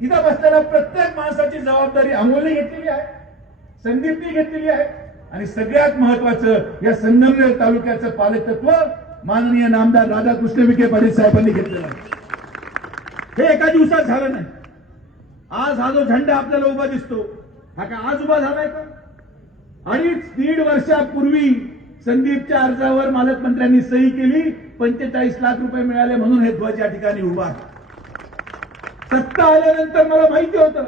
इथं बसलेल्या प्रत्येक माणसाची जबाबदारी अमोलने घेतलेली आहे, संदीपने घेतलेली आहे आणि सगळ्यात महत्वाचं या संगमनेर तालुक्याचं पालकत्व माननीय नामदार राधाकृष्ण विखे पाटील साहेबांनी घेतलेलं आहे. हे एका दिवसात झालं नाही. आज हा जो झेंडा आपल्याला उभा दिसतो हा का आज उभा झालाय का? 2.5-3 वर्षापूर्वी संदीपच्या अर्जावर पालकमंत्र्यांनी सही केली, 45 लाख रुपये मिळाले म्हणून हे ध्वज या ठिकाणी उभा आहे. सत्ता आल्यानंतर मला माहिती होतं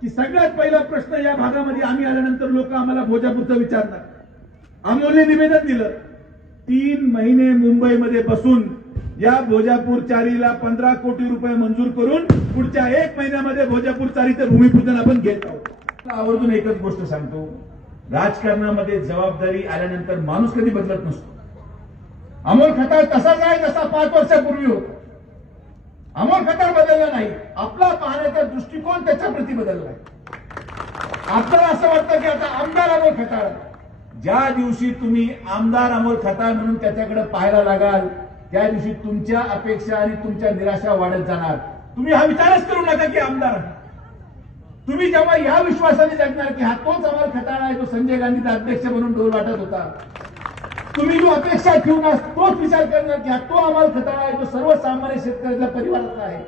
की सगळ्यात पहिला प्रश्न या भागामध्ये आम्ही आल्यानंतर लोक आम्हाला भोजापूरचं विचारणार. अमोलने निवेदन दिलं, 3 महिने मुंबईमध्ये बसून या भोजापूर चारीला 15 कोटी रुपये मंजूर करून पुढच्या 1 महिन्यामध्ये भोजापूर चारीचं भूमिपूजन आपण घेत आहोत. आवर्जून एकच गोष्ट सांगतो, राजकारणामध्ये जबाबदारी आल्यानंतर माणूस कधी बदलत नसतो. अमोल खताळ तसाच आहे जसा 5 वर्षापूर्वी होता. अमोल खताळ बदलला नाही, आपला पाहण्याचा दृष्टिकोन त्याच्याप्रती बदलला आहे. आपल्याला असं वाटतं की आता आमदार अमोल खताळ, ज्या दिवशी तुम्ही आमदार अमोल खताळ म्हणून त्याच्याकडे पाहायला लागाल त्या दिवशी तुमच्या अपेक्षा आणि तुमच्या निराशा वाढत जाणार. तुम्ही हा विचारच करू नका की आमदार, तुम्ही जेव्हा या विश्वासाने जगणार की हा तोच अमोल खताळ आहे जो संजय गांधीचा अध्यक्ष म्हणून डोल वाटत होता, तुम्ही जो अपेक्षा ठेवून तोच विचार करणार की हा तो अमोल खताळ आहे जो सर्वसामान्य शेतकऱ्याच्या परिवारातला आहे.